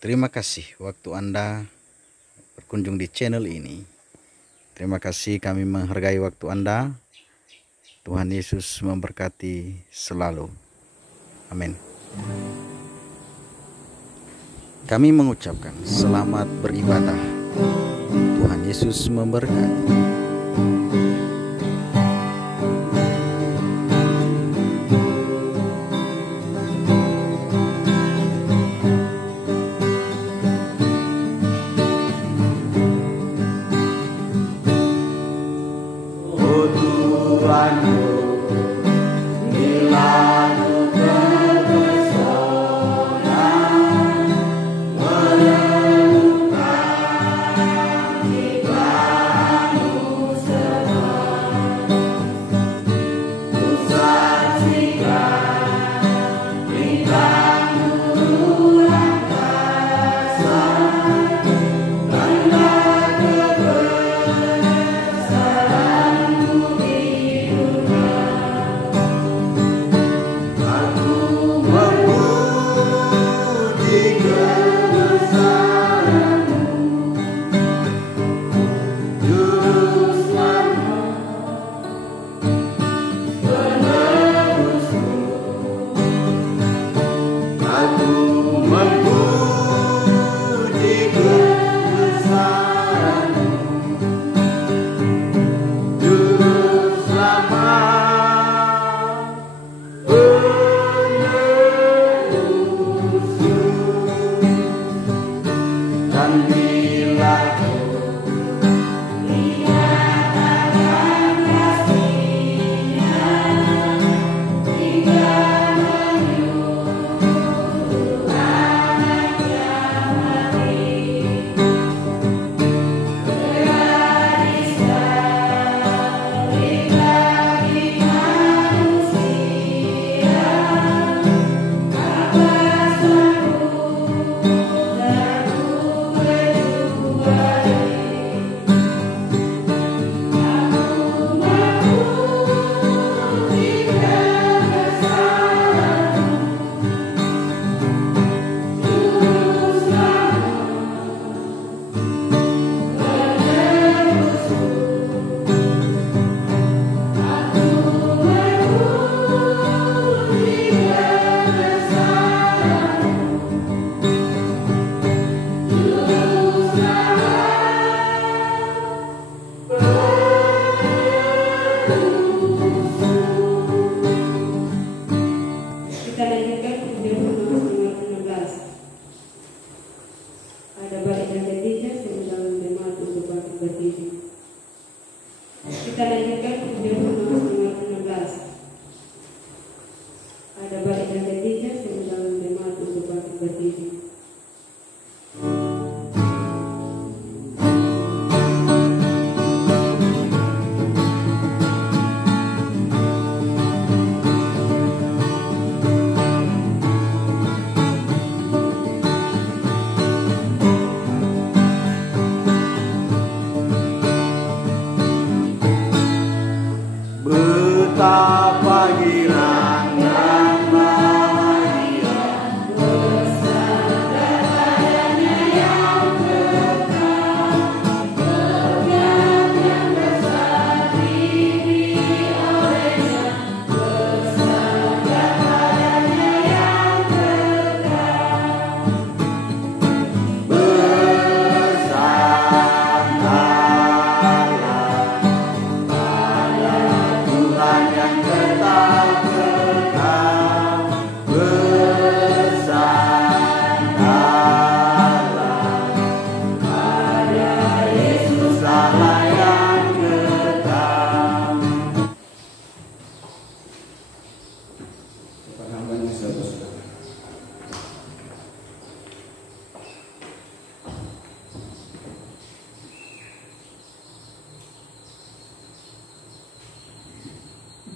Terima kasih waktu Anda berkunjung di channel ini. Terima kasih, kami menghargai waktu Anda. Tuhan Yesus memberkati selalu. Amin. Kami mengucapkan selamat beribadah. Tuhan Yesus memberkati.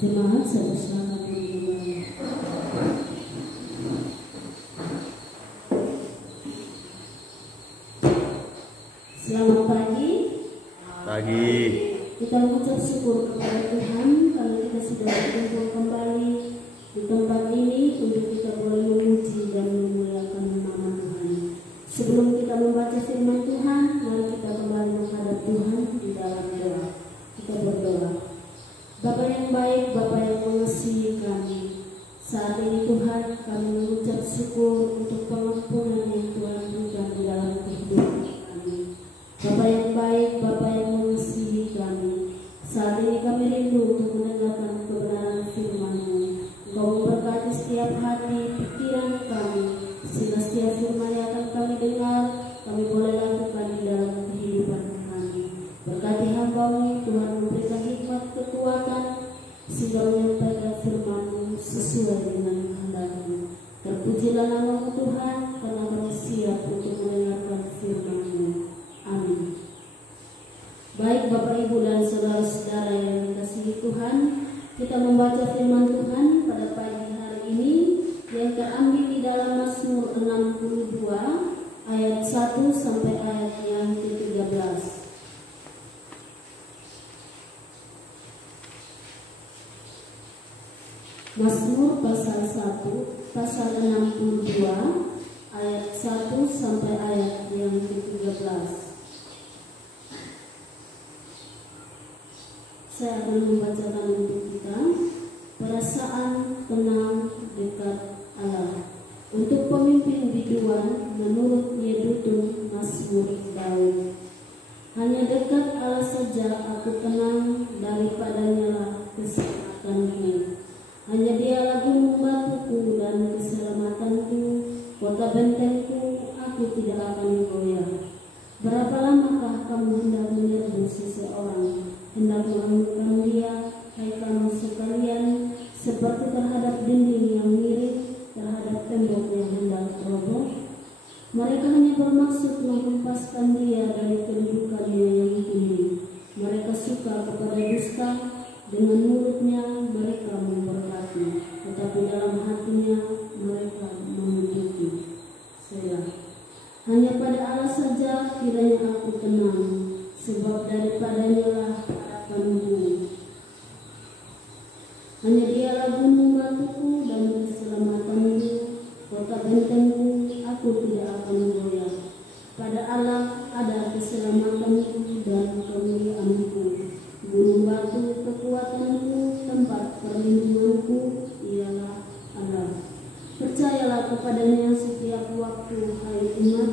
Jemaat saya silakan berdiri. Selamat pagi. Pagi. Kita mengucap syukur kepada Tuhan karena kita sudah berkumpul kembali di tempat ini untuk kita boleh memuji dan memuliakan nama Tuhan. Sebelum kita membaca firman Tuhan, mari kita kembali menghadap Tuhan di dalam doa. Kita berdoa. Bapa yang baik, Bapa yang mengasihi kami, saat ini Tuhan kami mengucap syukur untuk pengampunan yang Tuhan berikan di dalam kehidupan kami. Bapa yang baik, Bapa yang mengasihi kami, saat ini kami rindu untuk mendengarkan kebenaran firman-Mu. Engkau memberkati setiap hati, pikiran kami, sehingga setiap firman yang akan kami dengar, kami boleh lakukan di dalam kehidupan kami. Berkati hamba-Mu, Tuhan memberikan hikmat kekuatan, sehingga menyampaikan firman-Mu sesuai dengan kehendak-Mu. Terpujilah nama-Mu Tuhan, karena kami siap untuk mendengarkan firman-Mu. Amin. Baik Bapak Ibu dan saudara-saudara yang dikasihi Tuhan, kita membaca firman Tuhan pada pagi hari ini yang terambil di dalam Mazmur 62 ayat 1 sampai ayat yang ke-13. Mazmur pasal 1, pasal 62 ayat 1 sampai ayat yang ke-13. Saya akan membacakan untuk kita. Perasaan tenang dekat Allah. Untuk pemimpin biduan menurut Yedutun Mazmur Daud. Hanya dekat Allah saja aku tenang, daripadanya lah keselamatanku. Hanya Dia lagi membantuku dan keselamatanku, kota bentengku, aku tidak akan goyah. Berapa lamakah kamu hendak menyerbu seseorang, hendak menundukkan dia, hai kamu sekalian, seperti terhadap dinding yang mirip, terhadap tembok yang hendak roboh? Mereka hanya bermaksud menghempaskan dia dari kedudukannya yang tinggi. Mereka suka kepada dusta, dengan mulutnya mereka memberkati, tetapi dalam hatinya mereka mengutuki. Selah. Hanya pada Allah saja kiranya aku tenang, sebab daripadanya lah harapanku. Hanya Dialah gunung batuku dan keselamatanku, kota bentengku, aku tidak akan goyah. Pada Allah ada keselamatanku dan kemuliaanku. Gunung batu kekuatanku, tempat perlindunganku, ialah Allah. Percayalah kepadanya setiap waktu, hai umat.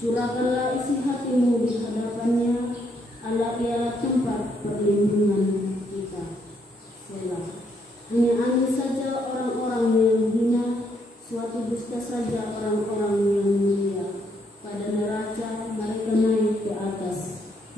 Curahkanlah isi hatimu di hadapannya. Allah ialah tempat perlindungan kita. Selah. Hanya angin saja orang-orang yang hina, suatu dusta saja orang-orang yang mulia. Pada neraca mereka naik ke atas,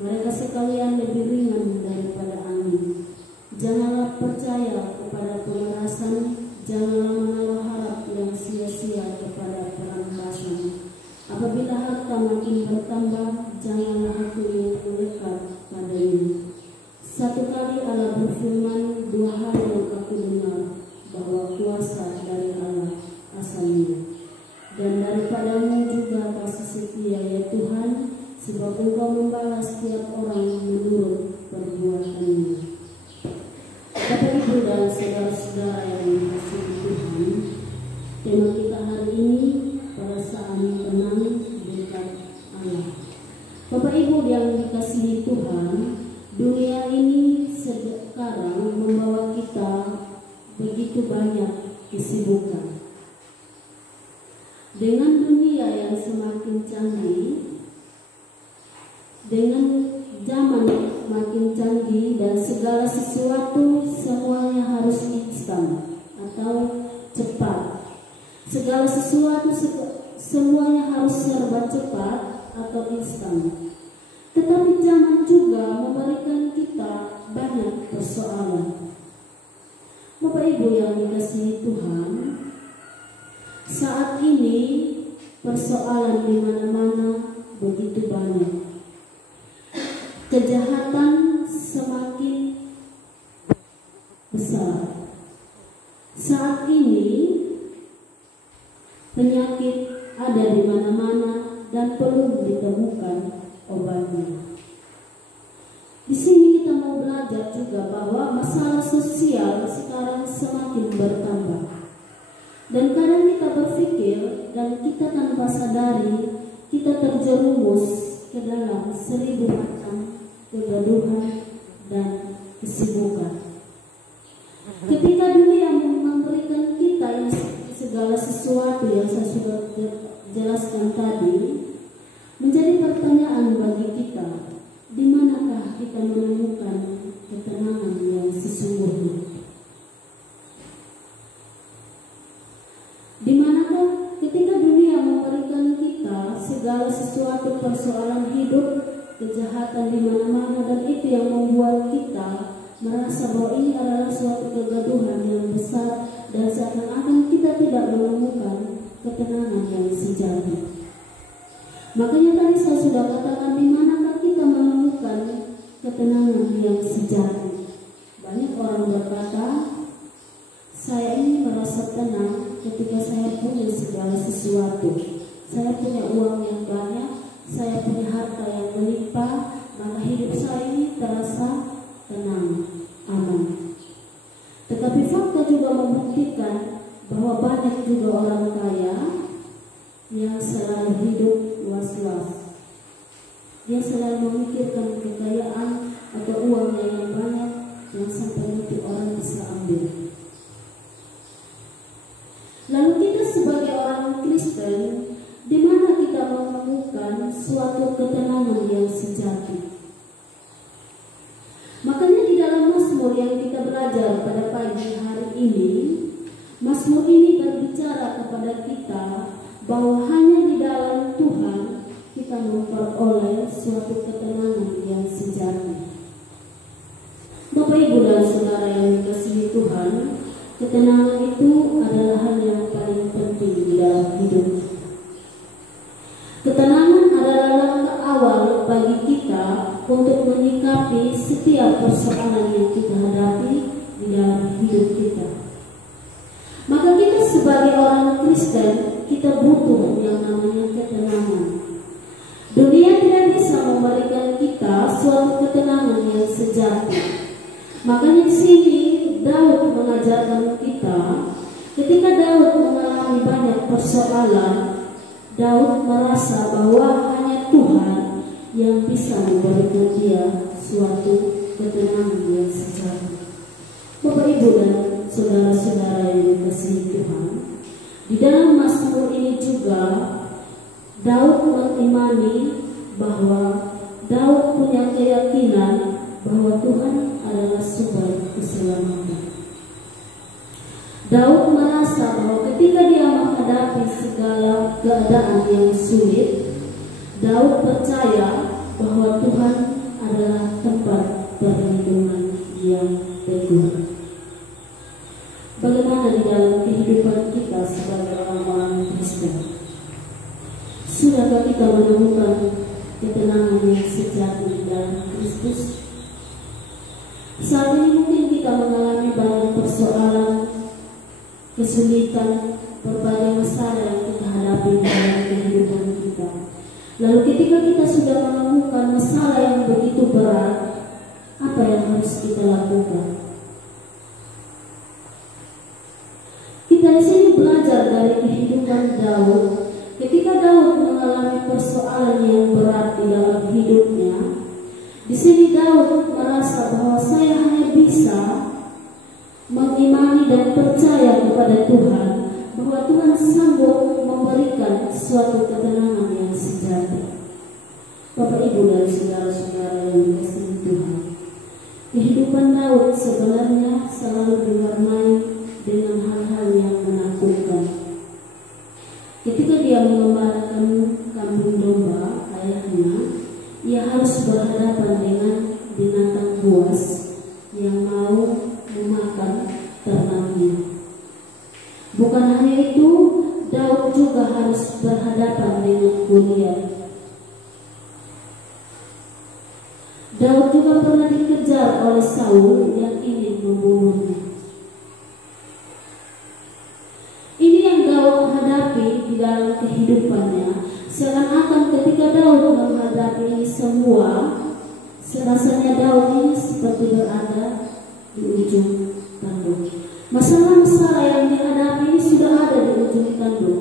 mereka sekalian lebih ringan daripada angin. Janganlah percaya kepada pemerasan, janganlah menaruh harap yang sia-sia kepada perampasan. Apabila harta makin bertambah, janganlah hati yang melekat padanya. Satu kali Allah berfirman, dua hal yang aku dengar, bahwa kuasa dari Allah asalnya. Dan daripadamu juga kasih setia ya Tuhan, sebab Engkau membalas setiap orang menurut perbuatannya. Bapak Ibu dan saudara-saudara yang dikasihi Tuhan, tema kita hari ini perasaan tenang dekat Allah. Bapak Ibu yang dikasihi Tuhan, dunia ini sekarang membawa kita begitu banyak kesibukan. Dengan dunia yang semakin canggih, dengan zaman makin canggih dan segala sesuatu semuanya harus instan atau cepat. Segala sesuatu semuanya harus serba cepat atau instan. Tetapi zaman juga memberikan kita banyak persoalan. Bapak Ibu yang dikasihi Tuhan, saat ini persoalan di mana-mana begitu banyak. Kejahatan semakin besar. Saat ini penyakit ada di mana-mana dan perlu ditemukan obatnya. Di sini kita mau belajar juga bahwa masalah sosial sekarang semakin bertambah. Dan kadang kita berpikir dan kita tanpa sadari kita terjerumus ke dalam 1000 macam kegaduhan dan kesibukan. Ketika dunia memberikan kita segala sesuatu yang saya sudah jelaskan tadi, menjadi pertanyaan bagi kita, di manakah kita menemukan ketenangan yang sesungguhnya? Di manakah ketika dunia memberikan kita segala sesuatu persoalan hidup, kejahatan di mana-mana, dan itu yang membuat kita merasa bahwa ini adalah suatu kegaduhan yang besar dan seakan-akan kita tidak menemukan ketenangan yang sejati. Makanya tadi saya sudah katakan, di manakah kita menemukan ketenangan yang sejati? Banyak orang berkata, saya ini merasa tenang ketika saya punya segala sesuatu. Saya punya uang yang banyak, saya punya harta yang melimpah, maka hidup saya ini terasa tenang, aman. Tetapi fakta juga membuktikan bahwa banyak juga orang kaya yang selalu hidup was-was. Dia selalu memikirkan kekayaan atau uangnya yang banyak, yang sampai nanti orang bisa ambil. Lalu kita sebagai orang Kristen, di mana kita menemukan suatu ketenangan yang sejati? Makanya di dalam Mazmur yang kita belajar pada pagi hari ini, Mazmur ini berbicara kepada kita bahwa hanya di dalam Tuhan kita memperoleh suatu ketenangan yang sejati. Bapak, Ibu, dan Saudara yang dikasihi Tuhan, ketenangan itu adalah hal yang paling penting di dalam hidup kita. Ketenangan adalah langkah awal bagi kita untuk menyikapi setiap persoalan yang kita hadapi di dalam hidup kita. Maka kita sebagai orang Kristen, kita butuh yang namanya ketenangan. Dunia tidak bisa memberikan kita suatu ketenangan yang sejati. Makanya di sini Daud mengajarkan kita, ketika Daud mengalami banyak persoalan, Daud merasa bahwa hanya Tuhan yang bisa memberikan dia suatu ketenangan yang sejati. Bapak, Ibu, dan saudara-saudara yang dikasihi Tuhan, di dalam Mazmur ini juga Daud mengimani bahwa Daud punya keyakinan bahwa Tuhan adalah sumber keselamatan. Daud merasa bahwa ketika dia menghadapi segala keadaan yang sulit, Daud percaya bahwa Tuhan adalah tempat perlindungan yang teguh. Bagaimana di dalam kehidupan kita sebagai orang-orang Kristen? Sudahkah kita menemukan ketenangan yang sejati di dalam Kristus? Saat ini mungkin kita mengalami banyak persoalan, kesulitan, berbagai masalah yang kita hadapi dalam kehidupan kita. Lalu ketika kita sudah menemukan masalah yang begitu berat, apa yang harus kita lakukan? Kita di sini belajar dari kehidupan Daud. Ketika Daud mengalami persoalan yang berat di dalam hidupnya, di sini Daud merasa bahwa saya hanya bisa mengimani dan percaya kepada Tuhan, bahwa Tuhan sanggup memberikan suatu ketenangan yang sejati. Bapak, Ibu, dan saudara-saudara yang dikasihi Tuhan, kehidupan Daud sebenarnya selalu diwarnai dengan hal-hal yang menakutkan. Ketika dia mengembalakan kambing domba ayahnya, ia harus berhadapan dengan binatang buas yang mau memakan ternaknya. Bukan hanya itu, Daud juga harus berhadapan dengan Goliat. Daud juga pernah dikejar oleh Saul yang ingin membunuhnya. Ini yang Daud hadapi di dalam kehidupannya. Seakan-akan ketika Daud menghadapi ini semua, serasanya Daud ini seperti berada di ujung tanduk. Masalah-masalah yang dihadapi ini sudah ada di ujung tanduk.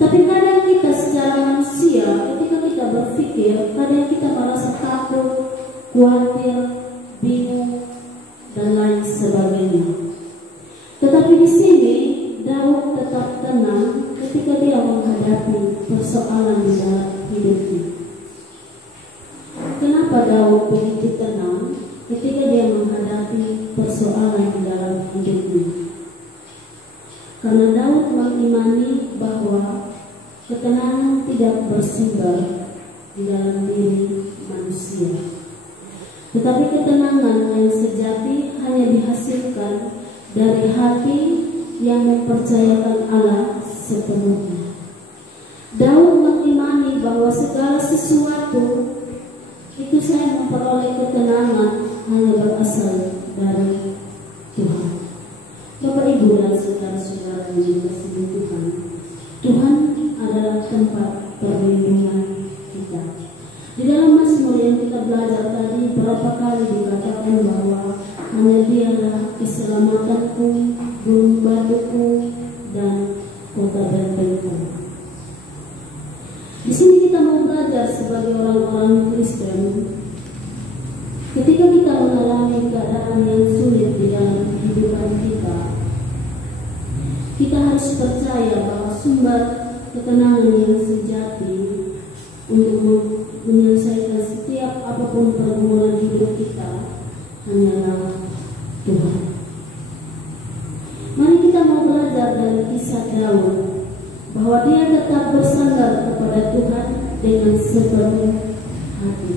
Tapi kadang kita secara manusia menghadapi persoalan di dalam hidupnya. Kenapa Daud begitu tenang ketika dia menghadapi persoalan di dalam hidupnya? Karena Daud mengimani bahwa ketenangan tidak bersumber di dalam diri manusia, tetapi ketenangan yang sejati hanya dihasilkan dari hati yang mempercayakan Allah sepenuhnya. Daud mengimani bahwa segala sesuatu itu saya memperoleh ketenangan hanya berasal dari Tuhan. Bapak, Ibu, dan saudara-saudara yang dikasihi Tuhan, Tuhan adalah tempat perlindungan kita. Di dalam Mazmur yang kita belajar tadi, berapa kali dikatakan bahwa hanya Dialah keselamatanku, gunung batuku, dan kota bentengku. Di sini kita mau belajar sebagai orang-orang Kristen, ketika kita mengalami keadaan yang sulit di dalam kehidupan kita, kita harus percaya bahwa sumber ketenangan yang sejati untuk menyelesaikan setiap apapun pergumulan hidup kita hanyalah Tuhan. Mari kita mau belajar dari kisah Daud, bahwa dia tetap bersandar kepada Tuhan dengan sepenuh hati.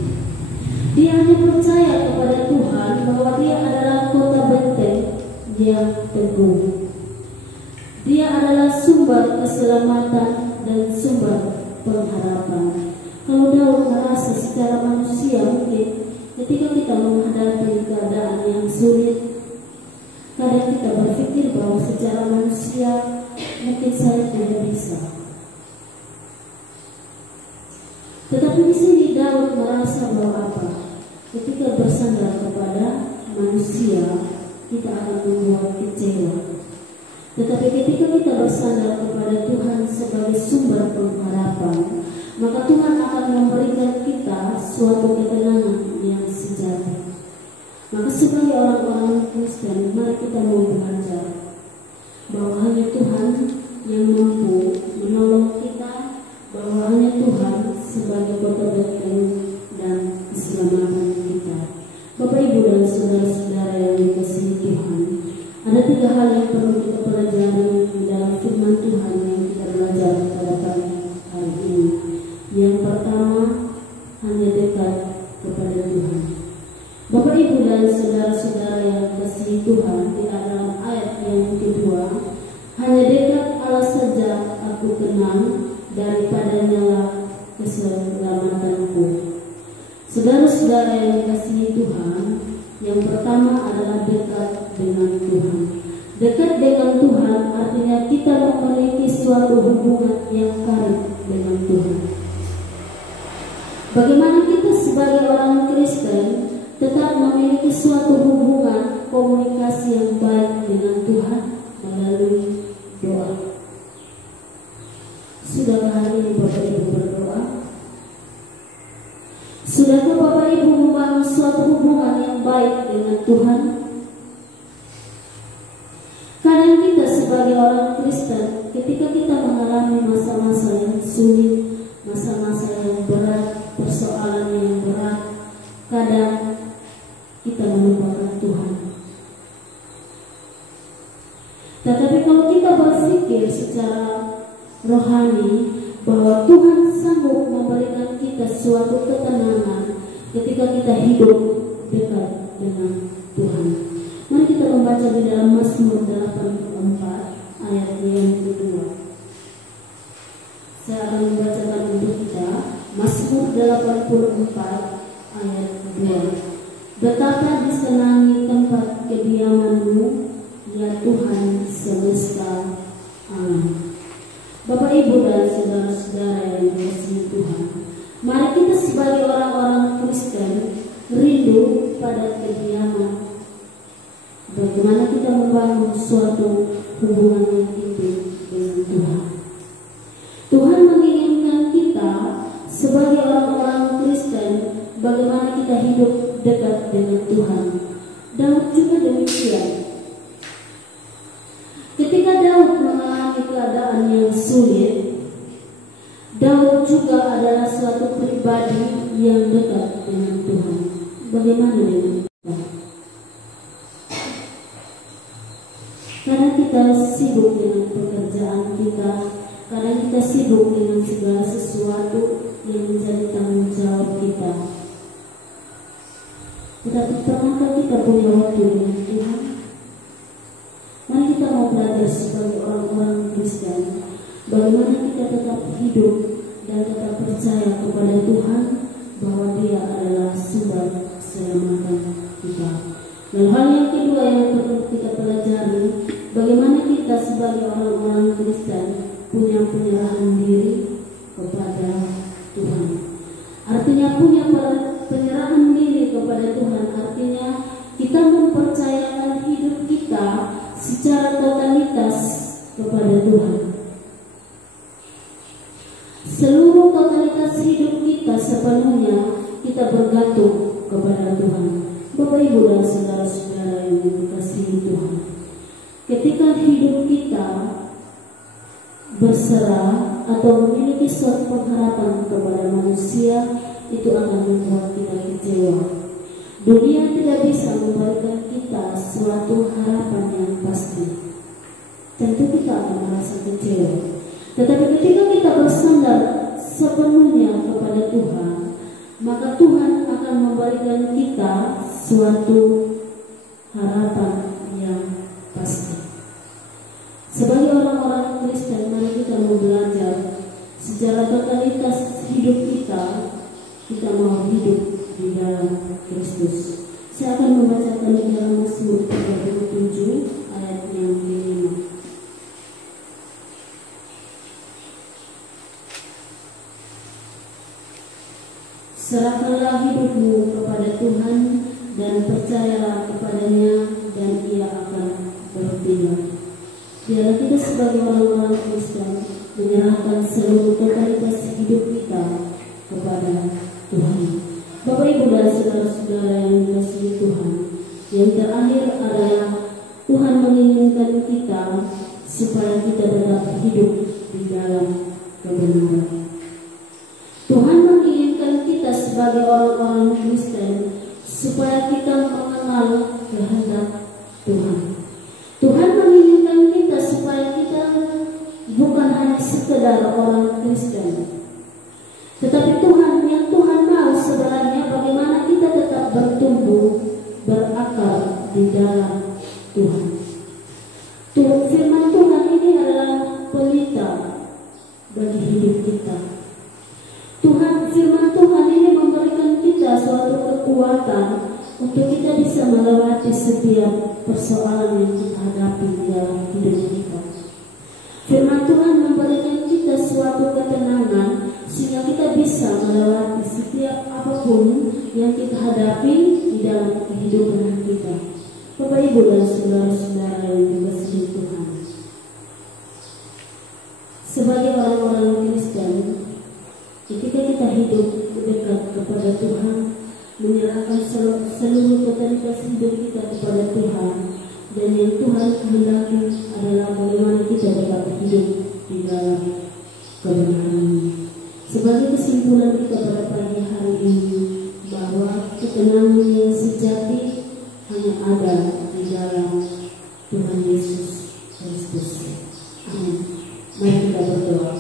Dia hanya percaya kepada Tuhan bahwa dia adalah kota benteng yang teguh. Dia adalah sumber keselamatan dan sumber pengharapan. Kalau Daud merasa secara manusia mungkin ketika kita menghadapi keadaan yang sulit, kadang kita berpikir bahwa secara manusia mungkin saya tidak bisa. Tetapi di sini Daud merasa bahwa apa? Ketika bersandar kepada manusia, kita akan membuat kecewa. Tetapi ketika kita bersandar kepada Tuhan sebagai sumber pengharapan, maka Tuhan akan memberikan kita suatu ketenangan yang sejati. Maka sebagai orang-orang Kristen, mari kita mau belajar bahwa hanya Tuhan yang mampu menolong kita, bahwa hanya Tuhan sebagai kota benteng dan keselamatan kita. Bapak, Ibu, dan saudara-saudara yang dikasihi Tuhan, ada 3 hal yang perlu kita pelajari di dalam firman Tuhan yang kita belajar pada pagi hari ini. Yang pertama, hanya dekat kepada Tuhan. Bapak, Ibu, dan saudara-saudara yang dikasihi Tuhan, di dalam ayat yang kedua, hanya dekat Allah saja aku kenal, daripadanya lah keselamatanku. Saudara-saudara yang dikasihi Tuhan, yang pertama adalah dekat dengan Tuhan. Dekat dengan Tuhan artinya kita memiliki suatu hubungan yang karib dengan Tuhan. Bagaimana kita sebagai orang Kristen tetap memiliki suatu hubungan komunikasi yang baik dengan Tuhan melalui doa. Sudahkah hari ini Bapak Ibu berdoa? Sudahkah Bapak Ibu membangun suatu hubungan yang baik dengan Tuhan? Kadang kita sebagai orang Kristen, ketika kita mengalami masa-masa yang sulit, masa-masa yang berat, persoalan yang berat, kadang kita melupakan Tuhan. Tetapi kalau kita berpikir secara rohani bahwa Tuhan sanggup memberikan kita suatu ketenangan ketika kita hidup dekat dengan Tuhan. Mari kita membaca di dalam Mazmur 84 ayat yang kedua. Saya akan membacakan untuk kita Mazmur 84 ayat 2. Betapa disenangi tempat kediaman-Mu, ya Tuhan semesta alam. Bapak, Ibu, dan saudara-saudara yang dikasihi Tuhan, mari kita sebagai orang-orang Kristen rindu pada kediaman. Bagaimana kita membangun suatu hubungan yang intim dengan Tuhan. Tuhan menginginkan kita sebagai orang-orang Kristen, bagaimana kita hidup dekat dengan Tuhan. Daud juga demikian. Ketika Daud mengalami keadaan yang sulit, juga adalah suatu pribadi yang dekat dengan Tuhan. Bagaimana dengan kita? Karena kita sibuk dengan pekerjaan kita, karena kita sibuk dengan segala sesuatu yang menjadi tanggung jawab kita. Tetapi pernahkah kita punya waktu dengan Tuhan? Mari kita mau belajar sebagai orang-orang Kristen, bagaimana kita tetap hidup dan tetap percaya kepada Tuhan bahwa Dia adalah sumber keselamatan kita. Dan hal yang kedua yang perlu kita pelajari, bagaimana kita sebagai orang-orang Kristen punya penyerahan diri kepada Tuhan. Artinya punya penyerahan diri kepada Tuhan, artinya kita mempercayakan hidup kita secara totalitas kepada Tuhan. Seluruh totalitas hidup kita sepenuhnya kita bergantung kepada Tuhan. Bapak Ibu dan saudara-saudara yang dikasihi Tuhan, ketika hidup kita berserah atau memiliki suatu pengharapan kepada manusia, itu akan membuat kita kecewa. Dunia tidak bisa memberikan kita suatu harapan yang pasti. Tentu kita akan merasa kecewa. Tetapi ketika kita bersandar sepenuhnya kepada Tuhan, maka Tuhan akan memberikan kita suatu harapan yang pasti. Sebagai orang-orang Kristen, mari kita mau belajar secara totalitas hidup kita mau hidup di dalam Kristus. Saya akan membacakan di dalam Mazmur 37 ayat yang ke-5. Serahkanlah hidupmu kepada Tuhan dan percayalah kepadanya, dan Ia akan bertindak. Biarlah kita sebagai orang-orang Kristen menyerahkan seluruh totalitas hidup kita kepada Tuhan. Bapak Ibu dan saudara-saudara yang dikasihi Tuhan, yang terakhir adalah Tuhan menginginkan kita supaya kita tetap hidup di dalam kebenaran. Tuhan menginginkan kita sebagai orang-orang Kristen supaya kita mengenal kehendak Tuhan. Tuhan menginginkan kita supaya kita bukan hanya sekedar orang Kristen, tetapi yang Tuhan mau sebenarnya bagaimana kita tetap bertumbuh, berakar di dalam Tuhan. Firman Tuhan ini adalah pelita bagi hidup kita. Firman Tuhan ini memberikan kita suatu kekuatan untuk kita bisa melewati setiap persoalan yang kita hadapi di dalam hidup kita. Firman Tuhan memberikan kita suatu ketenangan sehingga kita bisa melewati setiap apapun yang kita hadapi di dalam kehidupan kita. Bapak Ibu dan saudara-saudara yang dikasihi Tuhan, sebagai orang-orang Kristen, ketika kita hidup dekat kepada Tuhan, menyerahkan seluruh totalitas hidup kita kepada Tuhan, dan yang Tuhan kehendaki adalah bagaimana kita dapat hidup di dalam kebenaran. Sebagai kesimpulan kita pada pagi hari ini, bahwa ketenangan yang sejati hanya ada di dalam Tuhan Yesus Kristus. Amin. Mari kita berdoa.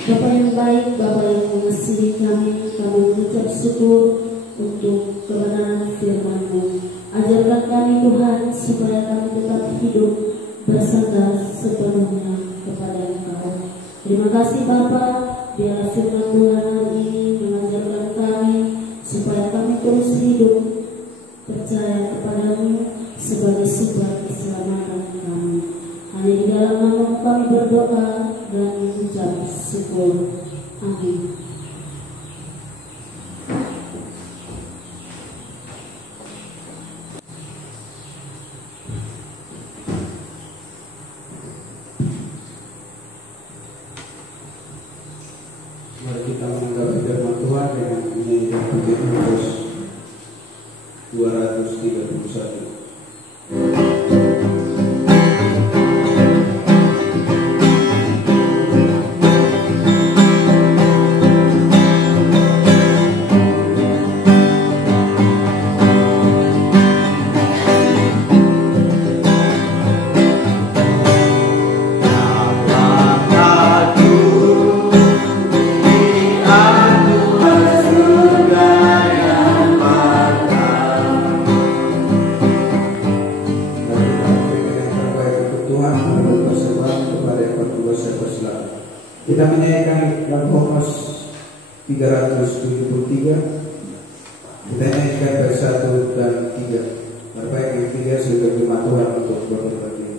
Bapa yang baik, Bapa yang mengasihi kami mengucap syukur untuk kebenaran firman-Mu. Ajarkan kami Tuhan supaya kami tetap hidup bersandar sepenuhnya kepada Engkau. Terima kasih Bapa, biarlah firman Tuhan hari ini mengajarkan kami supaya kami terus hidup percaya kepada-Mu sebagai sumber keselamatan kami. Hanya di dalam nama kami berdoa dan mengucap syukur. Amin. Mari kita menanggapi firman Tuhan dengan menyanyikan pujian Mazmur 231. dinaikkan lagu Mas 373. Kita naikkan vers 1 dan 3. Bapak yang 3 sebagai firman Tuhan untuk berbagi.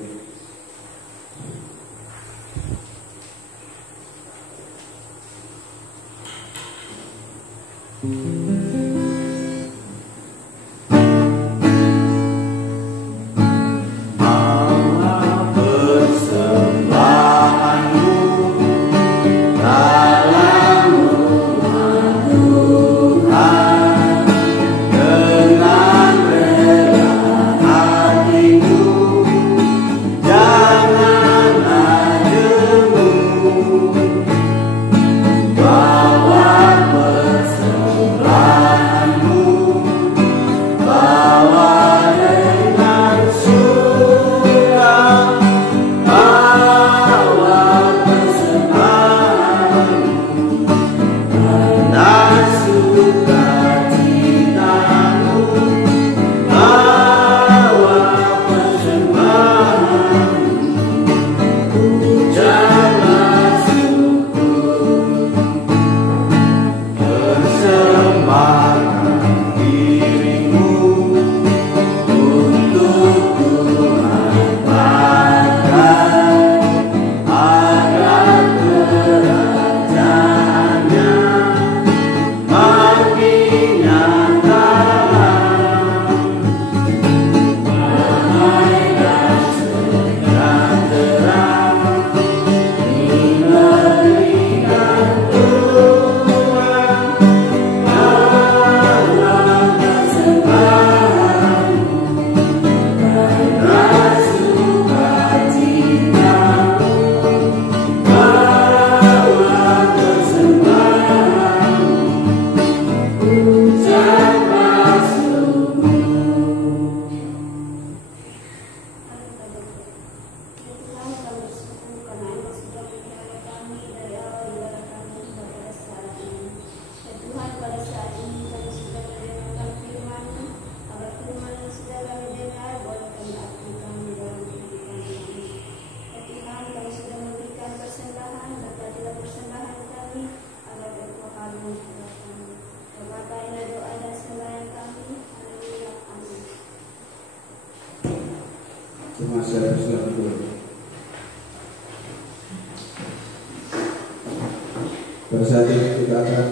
Pada saat ini kita akan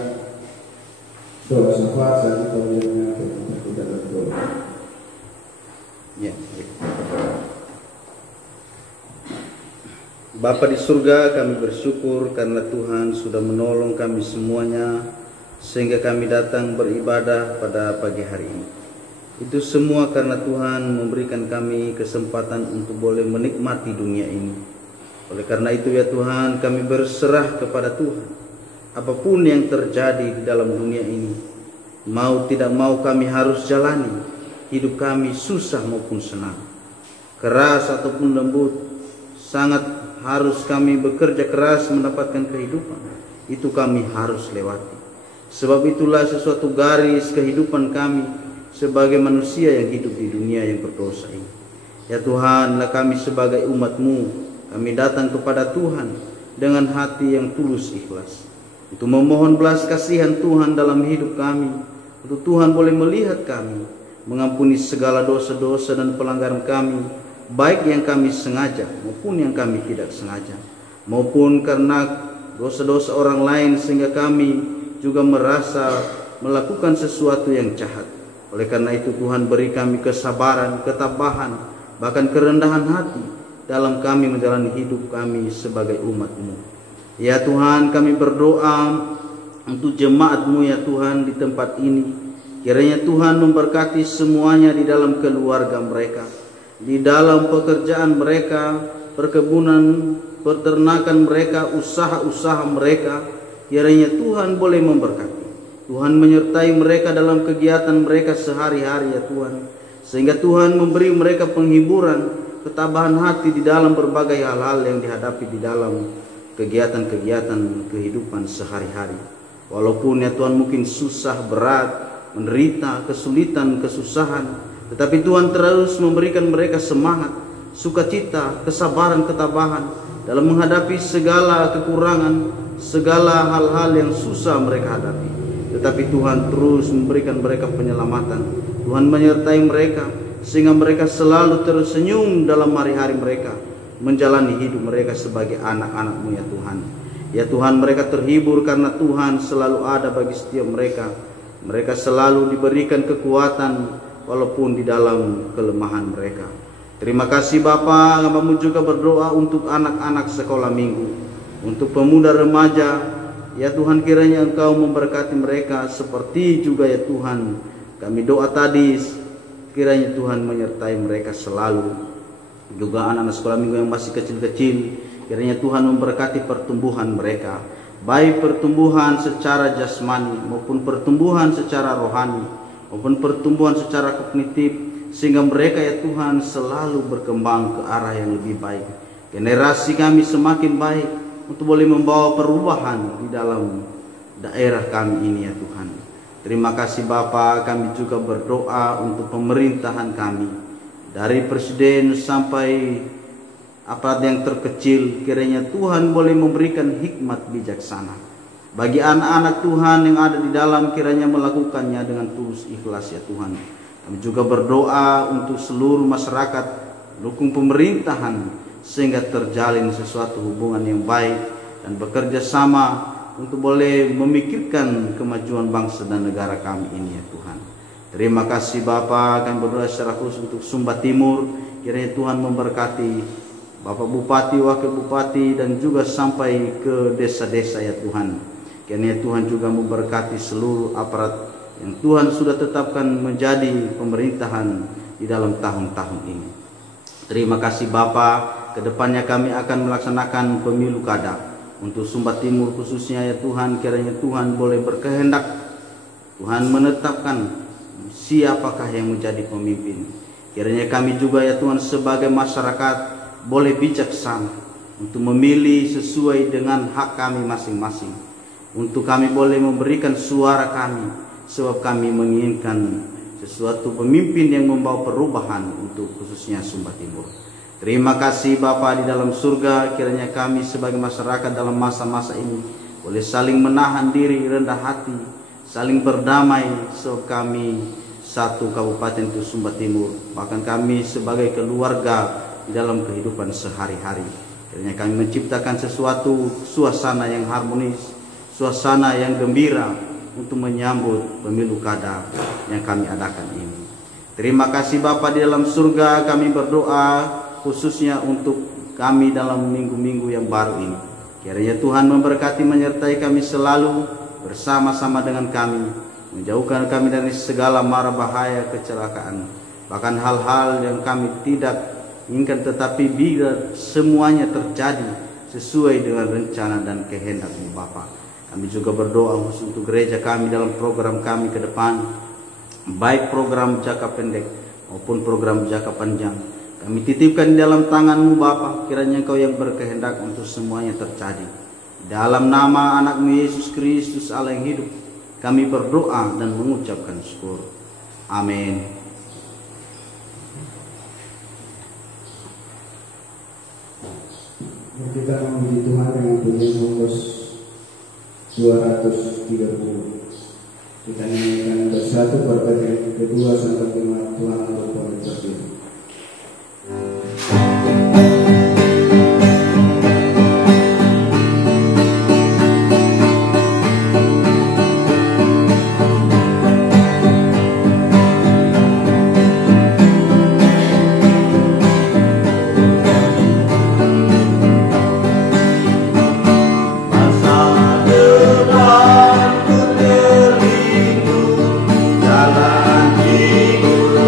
doa syafaat saat kita mendengar kita berdoa. Ya. Bapa di surga, kami bersyukur karena Tuhan sudah menolong kami semuanya sehingga kami datang beribadah pada pagi hari ini. Itu semua karena Tuhan memberikan kami kesempatan untuk boleh menikmati dunia ini. Oleh karena itu ya Tuhan, kami berserah kepada Tuhan. Apapun yang terjadi di dalam dunia ini, mau tidak mau kami harus jalani. Hidup kami susah maupun senang, keras ataupun lembut, sangat harus kami bekerja keras mendapatkan kehidupan. Itu kami harus lewati. Sebab itulah sesuatu garis kehidupan kami sebagai manusia yang hidup di dunia yang berdosa ini. Ya Tuhan, kami sebagai umat-Mu, kami datang kepada Tuhan dengan hati yang tulus ikhlas, untuk memohon belas kasihan Tuhan dalam hidup kami, untuk Tuhan boleh melihat kami, mengampuni segala dosa-dosa dan pelanggaran kami, baik yang kami sengaja maupun yang kami tidak sengaja, maupun karena dosa-dosa orang lain sehingga kami juga merasa melakukan sesuatu yang jahat. Oleh karena itu Tuhan beri kami kesabaran, ketabahan, bahkan kerendahan hati dalam kami menjalani hidup kami sebagai umat-Mu. Ya Tuhan, kami berdoa untuk jemaat-Mu ya Tuhan di tempat ini. Kiranya Tuhan memberkati semuanya di dalam keluarga mereka, di dalam pekerjaan mereka, perkebunan, peternakan mereka, usaha-usaha mereka. Kiranya Tuhan boleh memberkati. Tuhan menyertai mereka dalam kegiatan mereka sehari-hari ya Tuhan. Sehingga Tuhan memberi mereka penghiburan, ketabahan hati di dalam berbagai hal-hal yang dihadapi di dalam kegiatan-kegiatan kehidupan sehari-hari. Walaupun ya Tuhan mungkin susah, berat, menderita, kesulitan, kesusahan, tetapi Tuhan terus memberikan mereka semangat, sukacita, kesabaran, ketabahan, dalam menghadapi segala kekurangan, segala hal-hal yang susah mereka hadapi. Tetapi Tuhan terus memberikan mereka penyelamatan. Tuhan menyertai mereka sehingga mereka selalu tersenyum dalam hari-hari mereka, menjalani hidup mereka sebagai anak-anak-Mu ya Tuhan. Ya Tuhan, mereka terhibur karena Tuhan selalu ada bagi setiap mereka. Mereka selalu diberikan kekuatan walaupun di dalam kelemahan mereka. Terima kasih Bapa, hamba-Mu juga berdoa untuk anak-anak sekolah minggu, untuk pemuda remaja. Ya Tuhan, kiranya Engkau memberkati mereka, seperti juga ya Tuhan kami doa tadi, kiranya Tuhan menyertai mereka selalu. Juga anak-anak sekolah minggu yang masih kecil-kecil, kiranya Tuhan memberkati pertumbuhan mereka, baik pertumbuhan secara jasmani maupun pertumbuhan secara rohani maupun pertumbuhan secara kognitif, sehingga mereka ya Tuhan selalu berkembang ke arah yang lebih baik. Generasi kami semakin baik untuk boleh membawa perubahan di dalam daerah kami ini ya Tuhan. Terima kasih Bapa, kami juga berdoa untuk pemerintahan kami, dari presiden sampai aparat yang terkecil. Kiranya Tuhan boleh memberikan hikmat bijaksana bagi anak-anak Tuhan yang ada di dalam, kiranya melakukannya dengan tulus ikhlas ya Tuhan. Kami juga berdoa untuk seluruh masyarakat, dukung pemerintahan sehingga terjalin sesuatu hubungan yang baik dan bekerja sama untuk boleh memikirkan kemajuan bangsa dan negara kami ini ya Tuhan. Terima kasih Bapa, kami berdoa secara khusus untuk Sumba Timur. Kiranya Tuhan memberkati Bapak Bupati, Wakil Bupati, dan juga sampai ke desa-desa ya Tuhan. Kiranya Tuhan juga memberkati seluruh aparat yang Tuhan sudah tetapkan menjadi pemerintahan di dalam tahun-tahun ini. Terima kasih Bapa. Kedepannya kami akan melaksanakan pemilu kada untuk Sumba Timur khususnya ya Tuhan. Kiranya Tuhan boleh berkehendak, Tuhan menetapkan siapakah yang menjadi pemimpin. Kiranya kami juga ya Tuhan sebagai masyarakat boleh bijaksana untuk memilih sesuai dengan hak kami masing-masing. Untuk kami boleh memberikan suara kami, sebab kami menginginkan sesuatu pemimpin yang membawa perubahan untuk khususnya Sumba Timur. Terima kasih Bapa di dalam surga, kiranya kami sebagai masyarakat dalam masa-masa ini boleh saling menahan diri, rendah hati, saling berdamai, sebab kami satu kabupaten itu Sumba Timur, bahkan kami sebagai keluarga di dalam kehidupan sehari-hari. Kiranya kami menciptakan sesuatu suasana yang harmonis, suasana yang gembira untuk menyambut pemilu kada yang kami adakan ini. Terima kasih Bapa di dalam surga, kami berdoa khususnya untuk kami dalam minggu-minggu yang baru ini. Kiranya Tuhan memberkati menyertai kami selalu, bersama-sama dengan kami, menjauhkan kami dari segala mara bahaya kecelakaan, bahkan hal-hal yang kami tidak inginkan, tetapi bila semuanya terjadi sesuai dengan rencana dan kehendak-Mu Bapa. Kami juga berdoa khusus untuk gereja kami dalam program kami ke depan, baik program jangka pendek maupun program jangka panjang. Kami titipkan di dalam tangan-Mu Bapa, kiranya Engkau yang berkehendak untuk semuanya terjadi. Dalam nama anak-Mu Yesus Kristus Allah yang hidup, kami berdoa dan mengucapkan syukur. Amin. Kita memuji Tuhan dengan pujian Mazmur 230. Kita nyanyikan bersatu bagian yang kedua sampai lima, Tuhan untuk pemimpin. Jalan hidup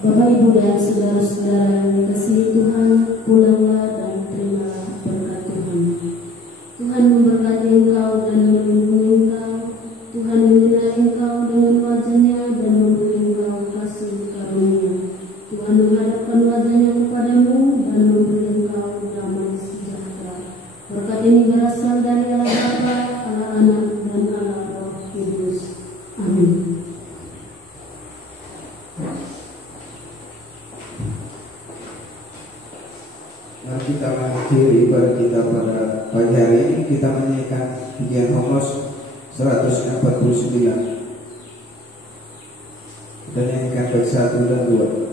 Bapak, Ibu, dan saudara-saudara yang dikasihi Tuhan, pulanglah dan terimalah berkat Tuhan. Tuhan memberkati engkau dan melindungi engkau. Tuhan menyinari engkau dengan wajah-Nya dan memberi engkau kasih karunia. Tuhan menghadapkan wajah-Nya kepadamu dan memberi engkau damai sejahtera. Berkat ini berasal dari Allah Bapa, Allah Anak, dan Allah Roh Kudus. Amin. Mari kita mengakhiri ibadah kita pada pagi hari ini. Kita menyanyikan pujian Homos 149. Kita nyanyikan baik 1 dan 2.